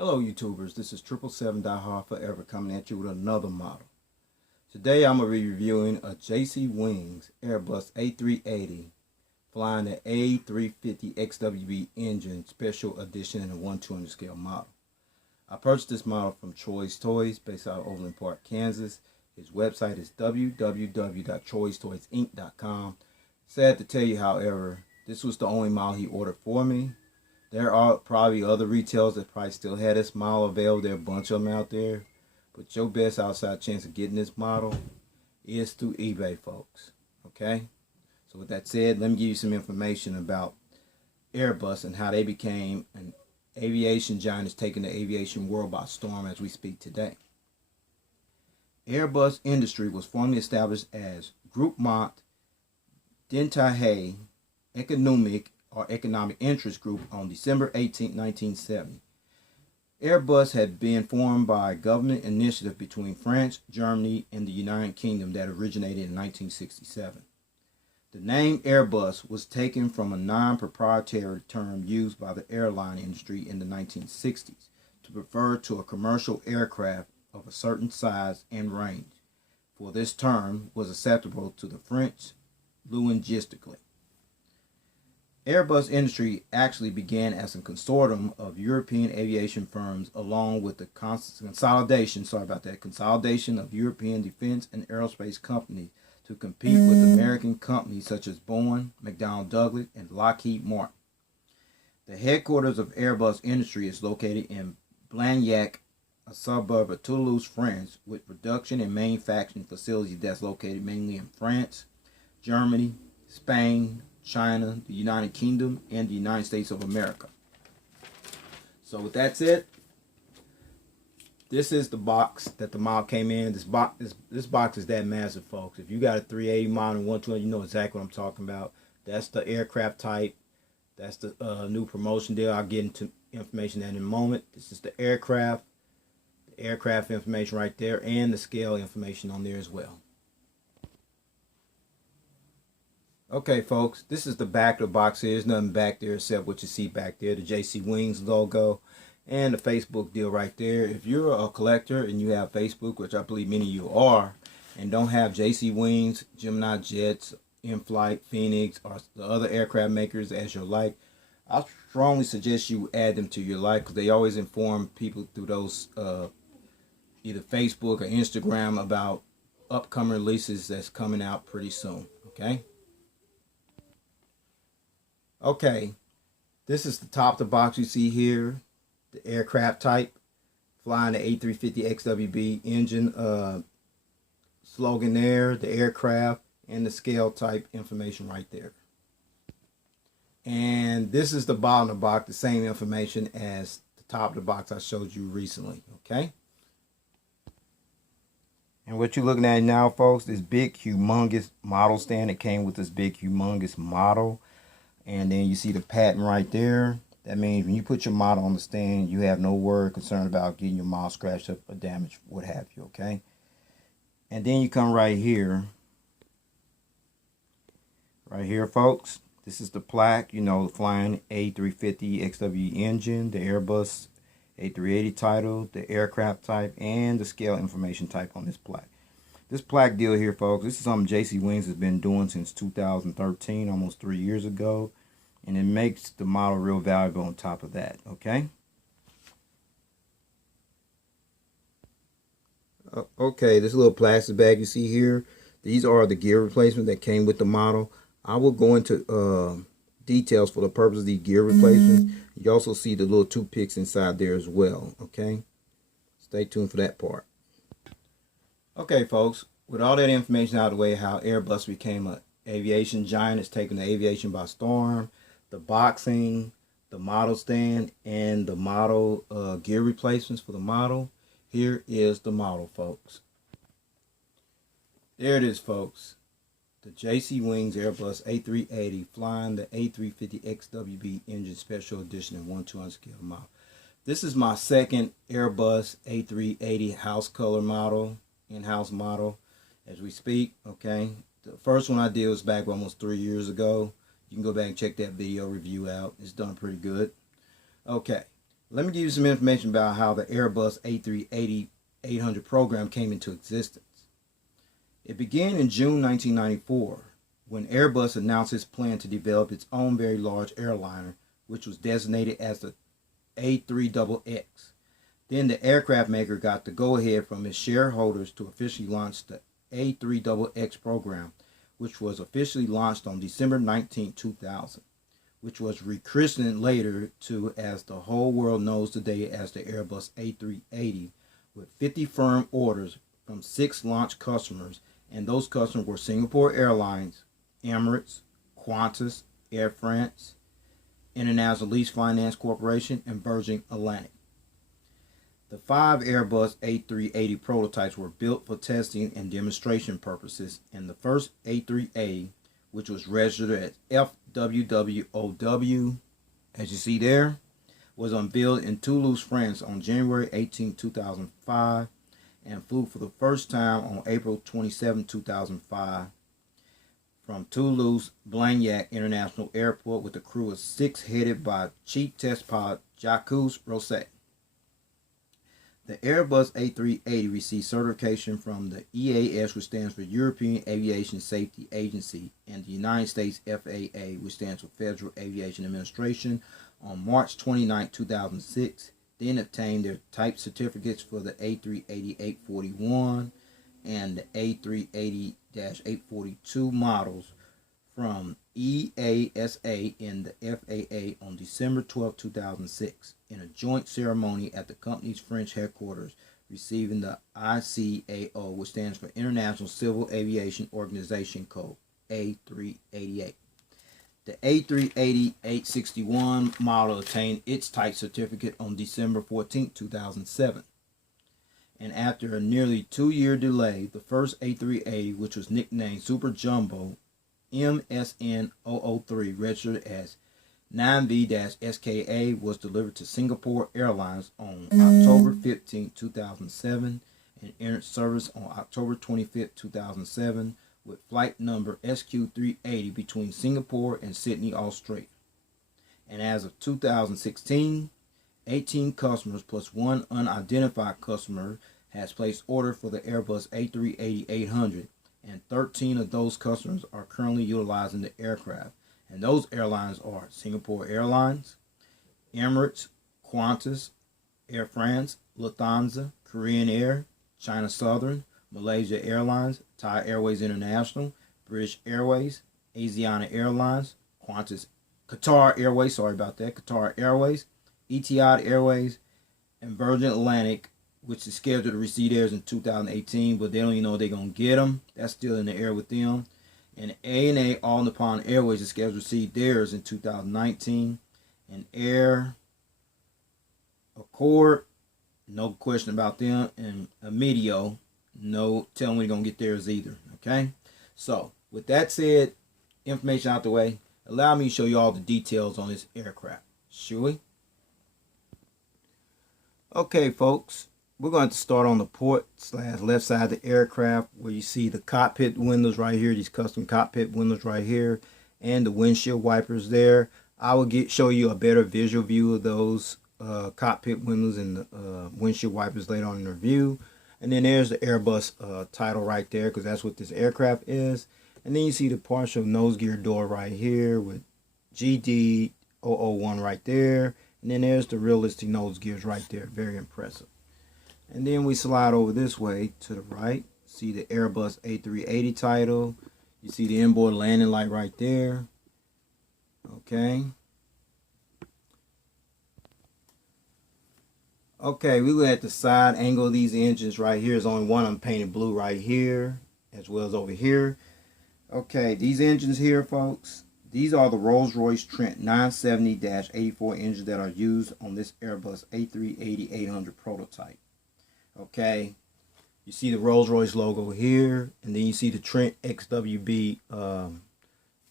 Hello YouTubers, this is 777 Forever coming at you with another model. Today I'm going to be reviewing a JC Wings Airbus A380 flying the A350XWB engine special edition in a 1/200 scale model. I purchased this model from Choice Toys based out of Overland Park, Kansas. His website is www.choicetoysinc.com. Sad to tell you, however, this was the only model he ordered for me. There are probably other retailers that probably still had this model available. There are a bunch of them out there. But your best outside chance of getting this model is through eBay, folks. Okay? So with that said, let me give you some information about Airbus and how they became an aviation giant that's taking the aviation world by storm as we speak today. Airbus Industry was formally established as Groupement d'Intérêt Économique or Economic Interest Group on December 18, 1970. Airbus had been formed by a government initiative between France, Germany, and the United Kingdom that originated in 1967. The name Airbus was taken from a non-proprietary term used by the airline industry in the 1960s to refer to a commercial aircraft of a certain size and range, for this term was acceptable to the French linguistically. Airbus Industry actually began as a consortium of European aviation firms along with the consolidation of European defense and aerospace companies to compete with American companies such as Boeing, McDonnell Douglas, and Lockheed Martin. The headquarters of Airbus Industry is located in Blagnac, a suburb of Toulouse, France, with production and manufacturing facilities that's located mainly in France, Germany, Spain, China, the United Kingdom, and the United States of America. So with that said, this is the box that the model came in. This box is that massive, folks. If you got a 380 model and 120, you know exactly what I'm talking about. That's the aircraft type. That's the new promotion deal. I'll get into information in a moment. This is the aircraft information right there, and the scale information on there as well. Okay, folks, this is the back of the box here. There's nothing back there except what you see back there, the JC Wings logo and the Facebook deal right there. If you're a collector and you have Facebook, which I believe many of you are, and don't have JC Wings, Gemini Jets, In-Flight, Phoenix, or the other aircraft makers as your like, I strongly suggest you add them to your like, because they always inform people through those either Facebook or Instagram about upcoming releases that's coming out pretty soon. Okay, this is the top of the box you see here, the aircraft type, flying the A350XWB engine slogan there, the aircraft, and the scale type information right there. And this is the bottom of the box, the same information as the top of the box I showed you recently, okay? And what you're looking at now, folks, is big, humongous model stand that came with this big, humongous model. And then you see the patent right there. That means when you put your model on the stand, you have no worry, concern about getting your model scratched up or damaged, what have you, okay? And then you come right here. Right here, folks. This is the plaque, you know, the flying A350XWB engine, the Airbus A380 title, the aircraft type, and the scale information type on this plaque. This plaque deal here, folks, this is something JC Wings has been doing since 2013, almost 3 years ago. And it makes the model real valuable on top of that, okay? Okay, this little plastic bag you see here, these are the gear replacements that came with the model. I will go into details for the purpose of the gear replacements. You also see the little toothpicks inside there as well, okay? Stay tuned for that part. Okay, folks, with all that information out of the way, how Airbus became an aviation giant, it's taking the aviation by storm, the boxing, the model stand, and the model gear replacements for the model. Here is the model, folks. There it is, folks. The JC Wings Airbus A380 flying the A350XWB engine special edition in 1/200 scale model. This is my second Airbus A380 house color model, in-house model, as we speak, okay? The first one I did was back almost 3 years ago. You can go back and check that video review out. It's done pretty good. Okay, Let me give you some information about how the Airbus A380-800 program came into existence. It began in June 1994 when Airbus announced its plan to develop its own very large airliner, which was designated as the A350X. Then the aircraft maker got the go-ahead from its shareholders to officially launch the A350X program, which was officially launched on December 19, 2000, which was rechristened later to, as the whole world knows today, as the Airbus A380, with 50 firm orders from 6 launch customers, and those customers were Singapore Airlines, Emirates, Qantas, Air France, International Lease Finance Corporation, and Virgin Atlantic. The 5 Airbus A380 prototypes were built for testing and demonstration purposes, and the first A380, which was registered as F-WWOW, as you see there, was unveiled in Toulouse, France on January 18, 2005, and flew for the first time on April 27, 2005, from Toulouse Blagnac International Airport with a crew of 6 headed by Chief Test Pilot Jacques Rosay. The Airbus A380 received certification from the EAS, which stands for European Aviation Safety Agency, and the United States FAA, which stands for Federal Aviation Administration, on March 29, 2006. Then obtained their type certificates for the A380-841 and the A380-842 models from EASA and the FAA on December 12, 2006, in a joint ceremony at the company's French headquarters, receiving the ICAO, which stands for International Civil Aviation Organization Code, A388. The A380-861 model obtained its type certificate on December 14, 2007. And after a nearly 2-year delay, the first A380, which was nicknamed Super Jumbo MSN003, registered as 9V-SKA, was delivered to Singapore Airlines on October 15, 2007, and entered service on October 25, 2007, with flight number SQ380 between Singapore and Sydney, Australia. And as of 2016, 18 customers plus 1 unidentified customer has placed order for the Airbus A380-800, and 13 of those customers are currently utilizing the aircraft. And those airlines are Singapore Airlines, Emirates, Qantas, Air France, Lufthansa, Korean Air, China Southern, Malaysia Airlines, Thai Airways International, British Airways, Asiana Airlines, Qatar Airways, Qatar Airways, Etihad Airways, and Virgin Atlantic, which is scheduled to receive theirs in 2018, but they don't even know they're going to get them. That's still in the air with them. And ANA All Nippon Airways is scheduled to receive theirs in 2019. And Air Accord, no question about them. And Medio, no telling when they're going to get theirs either. Okay? So, with that said, information out the way, allow me to show you all the details on this aircraft. Shall we? Okay, folks. We're going to start on the port/left side of the aircraft, where you see the cockpit windows right here, these custom cockpit windows right here, and the windshield wipers there. I will show you a better visual view of those cockpit windows and the windshield wipers later on in the review. And then there's the Airbus title right there, because that's what this aircraft is. And then you see the partial nose gear door right here with GD001 right there. And then there's the realistic nose gears right there. Very impressive. And then we slide over this way to the right. See the Airbus A380 title. You see the inboard landing light right there. Okay. Okay, we look at the side angle of these engines right here. There's only one of them painted blue right here, as well as over here. Okay, these engines here, folks, these are the Rolls-Royce Trent 970-84 engines that are used on this Airbus A380-800 prototype. Okay, you see the Rolls-Royce logo here, and then you see the Trent XWB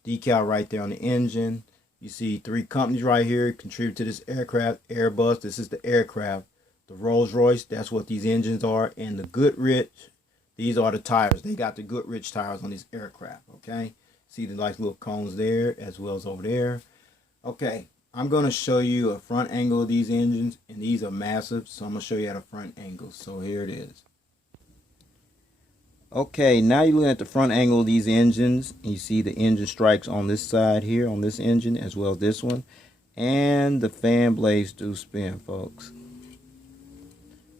decal right there on the engine. You see 3 companies right here contribute to this aircraft. Airbus, this is the aircraft. The Rolls-Royce, that's what these engines are. And the Goodrich, these are the tires. They got the Goodrich tires on this aircraft, okay? See the nice little cones there as well as over there. Okay, I'm going to show you a front angle of these engines, and these are massive, so I'm going to show you at a front angle. So here it is. Okay, now you're looking at the front angle of these engines. You see the engine strikes on this side here, on this engine, as well as this one. And the fan blades do spin, folks.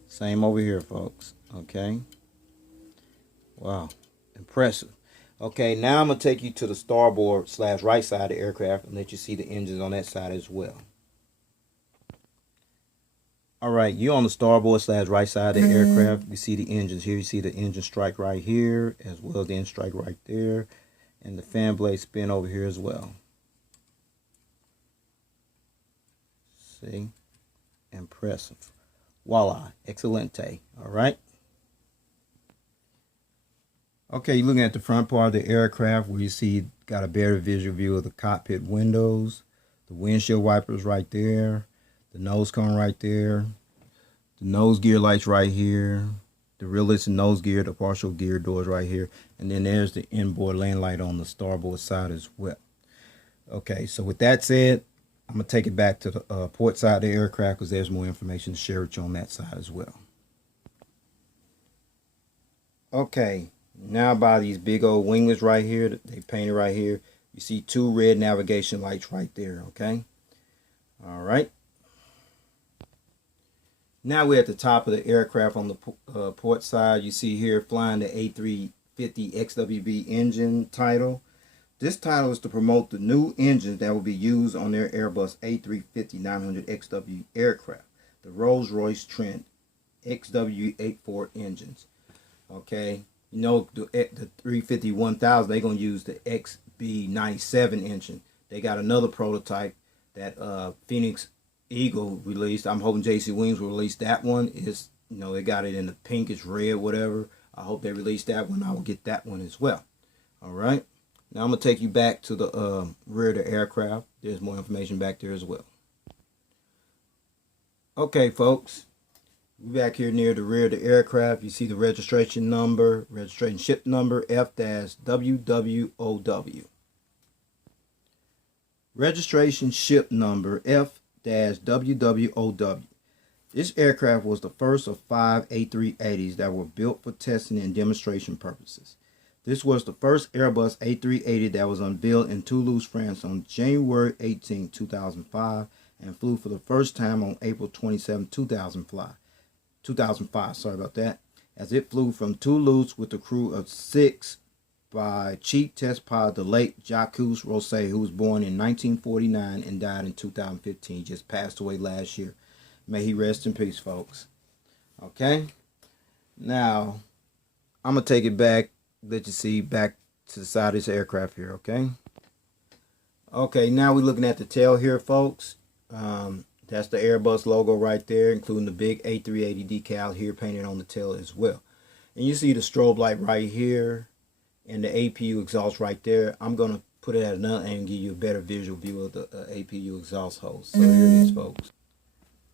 Same over here, folks. Okay. Wow. Impressive. Okay, now I'm going to take you to the starboard / right side of the aircraft and let you see the engines on that side as well. Alright, you're on the starboard / right side of the aircraft. You see the engines here. You see the engine strike right here, as well as the engine strike right there. And the fan blade spin over here as well. See? Impressive. Voila. Excelente. Alright. Okay, you're looking at the front part of the aircraft where you see got a better visual view of the cockpit windows, the windshield wipers right there, the nose cone right there, the nose gear lights right here, the realistic nose gear, the partial gear doors right here, and then there's the inboard landing light on the starboard side as well. Okay, so with that said, I'm going to take it back to the port side of the aircraft because there's more information to share with you on that side as well. Okay. Now by these big old winglets right here that they painted right here, you see 2 red navigation lights right there, okay? All right. Now we're at the top of the aircraft on the port side. You see here flying the A350XWB engine title. This title is to promote the new engines that will be used on their Airbus A350-800 aircraft, the Rolls-Royce Trent XWW84 engines, okay? You know, the 350-1000, they're going to use the XB97 engine. They got another prototype that Phoenix Eagle released. I'm hoping JC Wings will release that one. It's, you know, they got it in the pinkish red, whatever. I hope they release that one. I will get that one as well. All right. Now I'm going to take you back to the rear of the aircraft. There's more information back there as well. Okay, folks. We're back here near the rear of the aircraft. You see the registration number, registration ship number, F-WWOW. Registration ship number, F-WWOW. This aircraft was the first of 5 A380s that were built for testing and demonstration purposes. This was the first Airbus A380 that was unveiled in Toulouse, France on January 18, 2005 and flew for the first time on April 27, 2005, sorry about that, as it flew from Toulouse with a crew of 6 by chief test pilot, the late Jacques Rosay, who was born in 1949 and died in 2015, just passed away last year. May he rest in peace, folks. Okay, now I'm going to take it back, let you see back to the side of this aircraft here, okay? Okay, now we're looking at the tail here, folks. That's the Airbus logo right there, including the big A380 decal here painted on the tail as well. And you see the strobe light right here and the APU exhaust right there. I'm going to put it at another angle and give you a better visual view of the APU exhaust hose. So here it is, folks.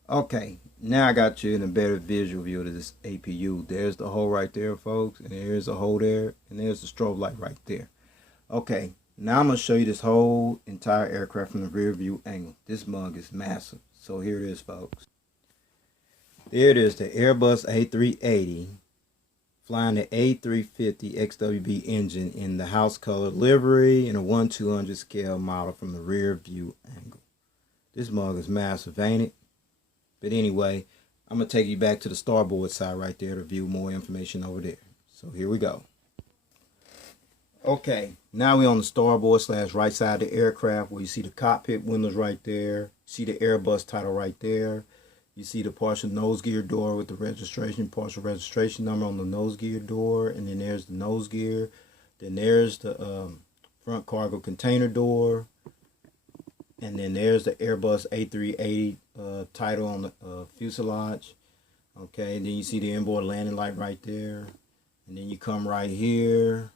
Okay, now I got you in a better visual view of this APU. There's the hole right there, folks, and there's the hole there, and there's the strobe light right there. Okay, now I'm going to show you this whole entire aircraft from the rear view angle. This mug is massive. So here it is, folks. There it is, the Airbus A380 flying the A350XWB engine in the house color livery in a 1/200 scale model from the rear view angle. This mug is massive, ain't it? But anyway, I'm going to take you back to the starboard side right there to view more information over there. So here we go. Okay, now we're on the starboard / right side of the aircraft where you see the cockpit windows right there. See the Airbus title right there. You see the partial nose gear door with the partial registration number on the nose gear door. And then there's the nose gear. Then there's the front cargo container door. And then there's the Airbus A380 title on the fuselage. Okay, and then you see the inboard landing light right there. And then you come right here.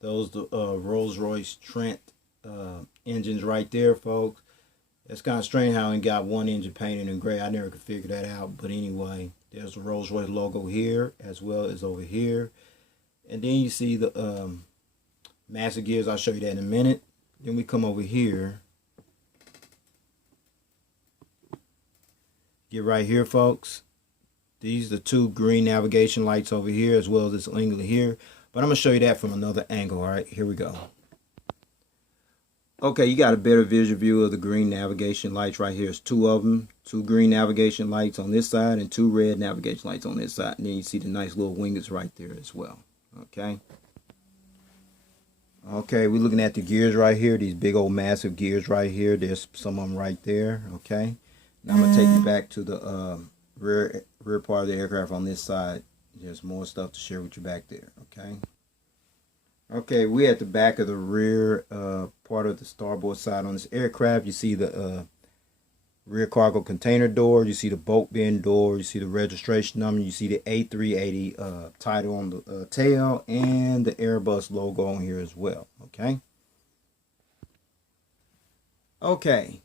Those the Rolls-Royce Trent engines right there, folks. It's kind of strange how it got one engine painted in gray. I never could figure that out. But anyway, there's the Rolls-Royce logo here as well as over here. And then you see the master gears. I'll show you that in a minute. Then we come over here. get right here, folks. These are the two green navigation lights over here, as well as this angle here. But I'm going to show you that from another angle. All right, here we go. Okay, you got a better visual view of the green navigation lights right here. It's two of them. Two green navigation lights on this side and two red navigation lights on this side. And then you see the nice little wingers right there as well. Okay. Okay, we're looking at the gears right here. These big old massive gears right here. There's some of them right there. Okay. Now I'm going to take you back to the rear part of the aircraft on this side. There's more stuff to share with you back there. Okay. Okay, we're at the back of the rear part of the starboard side on this aircraft. You see the rear cargo container door. You see the boat bin door. You see the registration number. You see the A380 title on the tail and the Airbus logo on here as well. Okay. Okay.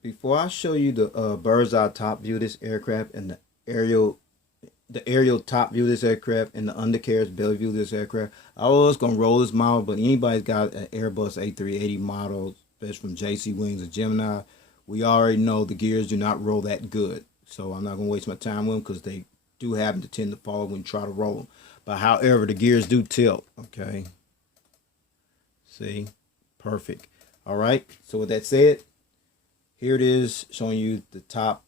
Before I show you the bird's eye top view of this aircraft and the aerial top view of this aircraft and the undercarriage belly view of this aircraft, I was going to roll this model, but anybody's got an Airbus A380 model, especially from JC Wings or Gemini, we already know the gears do not roll that good. So I'm not going to waste my time with them because they do happen to tend to fall when you try to roll them. But however, the gears do tilt. Okay. See? Perfect. All right. So with that said, here it is showing you the top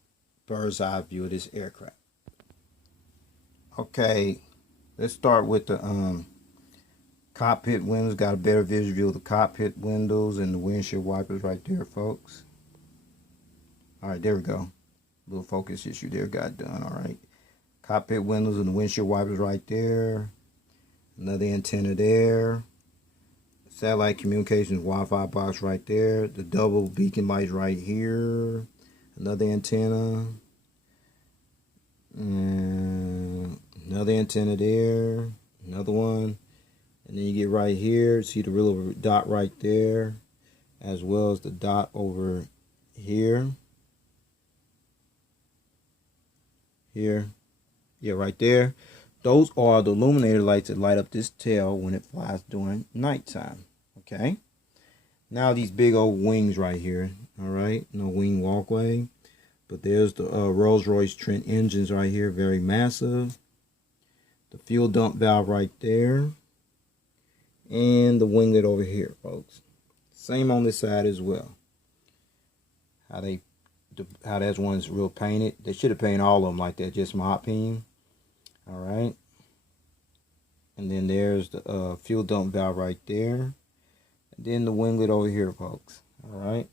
bird's eye view of this aircraft. Okay, let's start with the cockpit windows. Got a better visual view of the cockpit windows and the windshield wipers right there, folks. All right, there we go. Little focus issue there got done. All right, cockpit windows and the windshield wipers right there. Another antenna there. Satellite communications Wi-Fi box right there. The double beacon lights right here. Another antenna. And another antenna there. Another one. And then you get right here. See the little dot right there. As well as the dot over here. Here. Yeah, right there. Those are the illuminator lights that light up this tail when it flies during nighttime. Okay. Now these big old wings right here. All right. No wing walkway. But there's the Rolls-Royce Trent engines right here. Very massive. The fuel dump valve right there. And the winglet over here, folks. Same on this side as well. How that one's real painted. They should have painted all of them like that. Just my opinion. All right. And then there's the fuel dump valve right there. And then the winglet over here, folks. All right.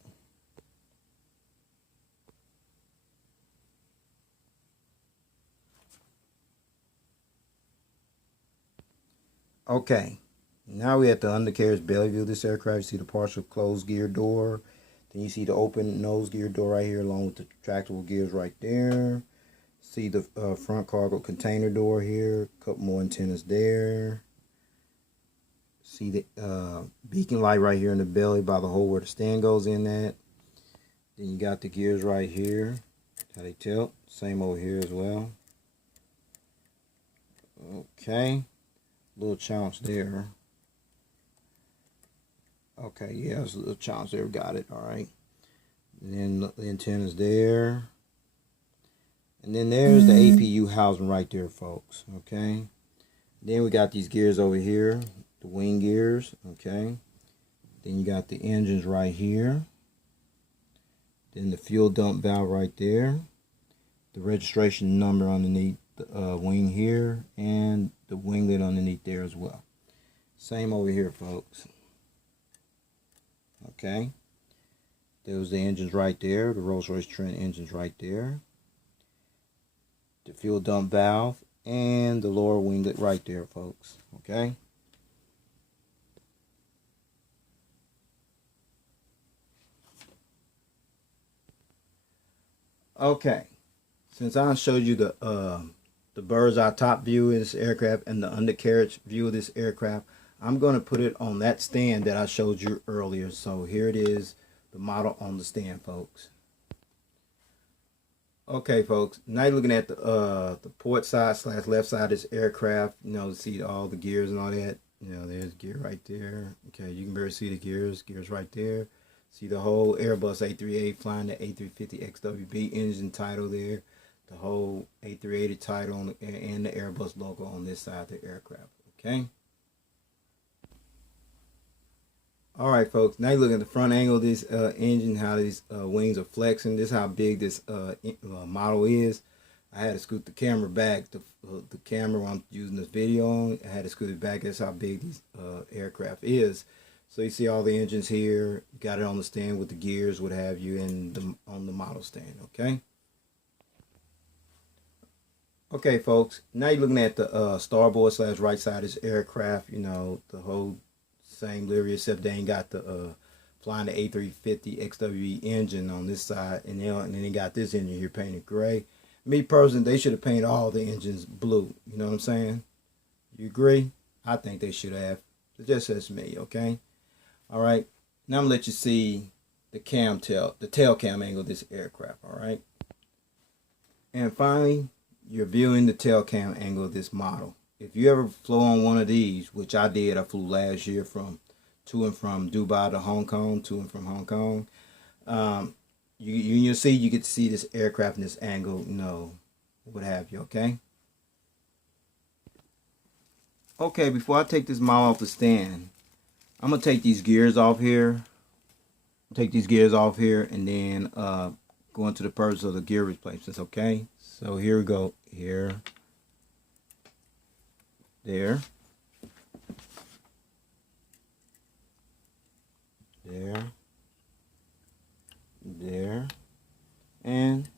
Okay. Now we're at the undercarriage belly view of this aircraft. You see the partial closed gear door. Then you see the open nose gear door right here along with the retractable gears right there. See the front cargo container door here. A couple more antennas there. See the beacon light right here in the belly by the hole where the stand goes in at. Then you got the gears right here. How they tilt. Same over here as well. Okay. Little challenge there. Okay, yeah, there's a little challenge there. Got it. All right. And then the antennas there. And then there's the APU housing right there, folks. Okay. Then we got these gears over here, the wing gears. Okay. Then you got the engines right here. Then the fuel dump valve right there. The registration number underneath the wing here, and the winglet underneath there as well. Same over here, folks. Okay. There's the engines right there, the Rolls-Royce Trent engines right there. The fuel dump valve and the lower winglet right there, folks. Okay. Okay. Since I showed you the bird's eye top view of this aircraft and the undercarriage view of this aircraft, I'm going to put it on that stand that I showed you earlier. So here it is, the model on the stand, folks. Okay, folks, now you're looking at the port side / left side of this aircraft. You know, see all the gears and all that. You know, there's gear right there. Okay, you can barely see the gears right there. See the whole Airbus A380 flying the A350XWB engine title there. The whole A380 title on and the Airbus logo on this side of the aircraft. Okay. All right, folks. Now you look at the front angle of this engine, how these wings are flexing. This is how big this model is. I had to scoot the camera back. The camera I'm using this video on, I had to scoot it back. That's how big this aircraft is. So you see all the engines here. Got it on the stand with the gears, what have you, and on the model stand. Okay. Okay, folks. Now you're looking at the starboard / right side of this aircraft. You know, the whole same livery, except they ain't got the flying the A350XWB engine on this side, and then they got this engine here painted gray. Me personally, they should have painted all the engines blue. You know what I'm saying? You agree? I think they should have. It just says me, okay? All right. Now I'm gonna let you see the tail cam angle of this aircraft. All right. And finally, you're viewing the tail cam angle of this model. If you ever flew on one of these, which I did, I flew last year to and from Dubai to Hong Kong, to and from Hong Kong. You'll see, you get to see this aircraft in this angle, you know, what have you, okay? Okay, before I take this model off the stand, I'm going to take these gears off here. And then go into the purpose of the gear replacements, okay? So here we go. Here. There. There. There. And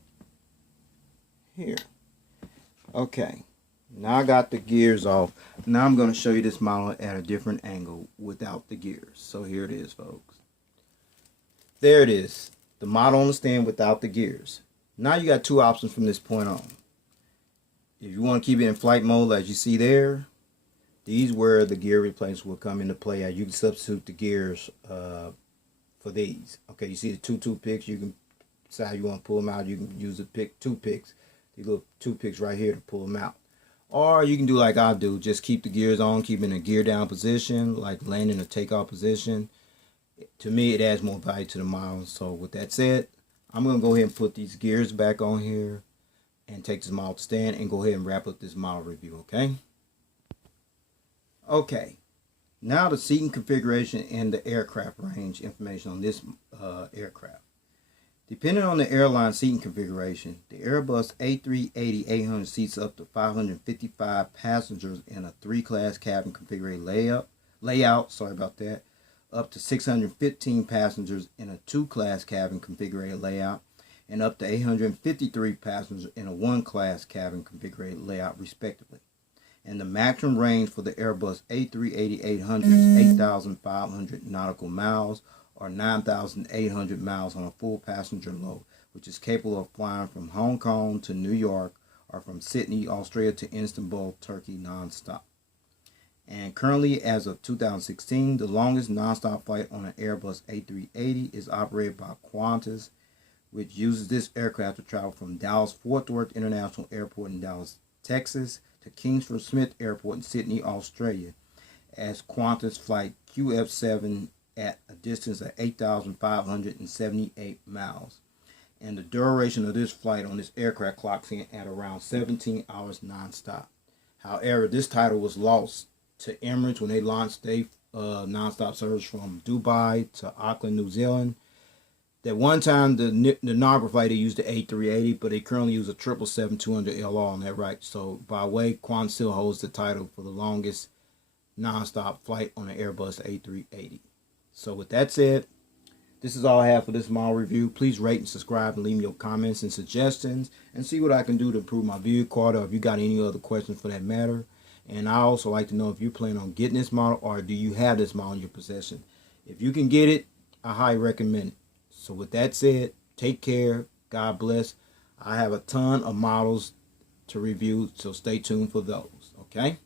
here. Okay. Now I got the gears off. Now I'm going to show you this model at a different angle without the gears. So here it is, folks. There it is. The model on the stand without the gears. Now you got two options from this point on. If you want to keep it in flight mode, as you see there, these where the gear replacements will come into play. You can substitute the gears for these. Okay, you see the two toothpicks. You can decide you want to pull them out. You can use the toothpicks, these little toothpicks right here to pull them out. Or you can do like I do, just keep the gears on, keep in a gear down position, like landing or takeoff position. To me, it adds more value to the model. So with that said, I'm going to go ahead and put these gears back on here and take this model to stand and go ahead and wrap up this model review, okay? Okay, now the seating configuration and the aircraft range information on this aircraft. Depending on the airline seating configuration, the Airbus A380-800 seats up to 555 passengers in a 3-class cabin configuration layout. Sorry about that. Up to 615 passengers in a 2-class cabin configuration layout, and up to 853 passengers in a 1-class cabin configuration layout, respectively. And the maximum range for the Airbus A380-800 is 8,500 nautical miles, or 9,800 miles on a full passenger load, which is capable of flying from Hong Kong to New York or from Sydney, Australia to Istanbul, Turkey, non-stop. And currently, as of 2016, the longest non-stop flight on an Airbus A380 is operated by Qantas, which uses this aircraft to travel from Dallas-Fort Worth International Airport in Dallas, Texas, to Kingsford Smith Airport in Sydney, Australia, as Qantas flight QF7 at a distance of 8,578 miles. And the duration of this flight on this aircraft clocks in at around 17 hours non-stop. However, this title was lost to Emirates when they launched their non-stop service from Dubai to Auckland, New Zealand. That one time, the inaugural flight, they used the A380, but they currently use a 777-200LR on that right. So, by the way, Qantas still holds the title for the longest non-stop flight on an Airbus A380. So, with that said, this is all I have for this model review. Please rate and subscribe and leave me your comments and suggestions and see what I can do to improve my video quality, or if you got any other questions for that matter. And I also like to know if you plan on getting this model, or do you have this model in your possession. If you can get it, I highly recommend it. So with that said, take care. God bless. I have a ton of models to review, so stay tuned for those. Okay?